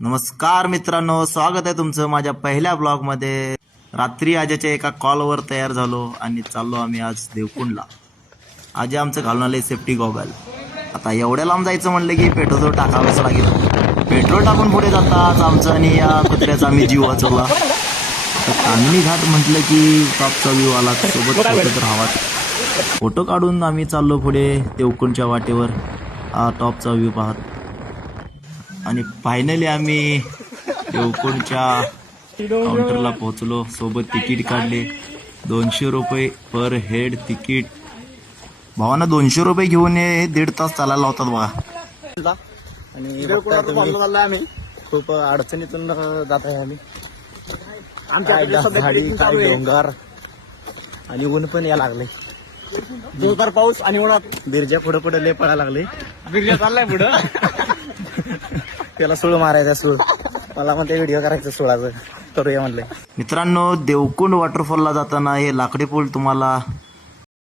नमस्कार मित्रांनो, स्वागत आहे तुमचं माझ्या पहिल्या ब्लॉगमध्ये. रात्री आजच्या एका कॉलवर तयार झालो आणि चाललो आम्ही आज देवकुंडला. आज आमचं घालून आले सेफ्टी गॉगल. आता एवढ्या लांब जायचं म्हणलं की पेट्रोल टाकावंच लागेल. पेट्रोल टाकून पुढे जाताच आमचं आणि या कुत्र्याचा आम्ही जीव वाचवला. तर कामिनी घाट म्हटलं की टॉपचा व्ह्यू आला, सोबत फोटो तर हवाच. फोटो काढून आम्ही चाललो पुढे देवकुंडच्या वाटेवर. हा टॉपचा व्ह्यू पाहत आणि फायनली आम्ही देवकुंडच्या काउंटरला पोहोचलो. सोबत तिकीट काढले. 200 रुपये पर हेड तिकीट. भावांना 200 रुपये घेऊन हे 1.5 तास चालायला लावतात बघा. आणि आम्ही खूप अडचणीतून जात आहे आम्ही. झाडी काय डोंगर आणि ऊन पण या लागले. जोरदार पाऊस आणि उन्हात बिरजा पुढे पुढे लय पडायला लागले. बिरजा चाललाय पुढं. त्याला सूळ मारायचा सूळ. मला म्हणते व्हिडिओ करायचं सुळाचं करूया म्हणलंय. मित्रांनो, देवकुंड वॉटरफॉलला जाताना हे लाकडी पूल तुम्हाला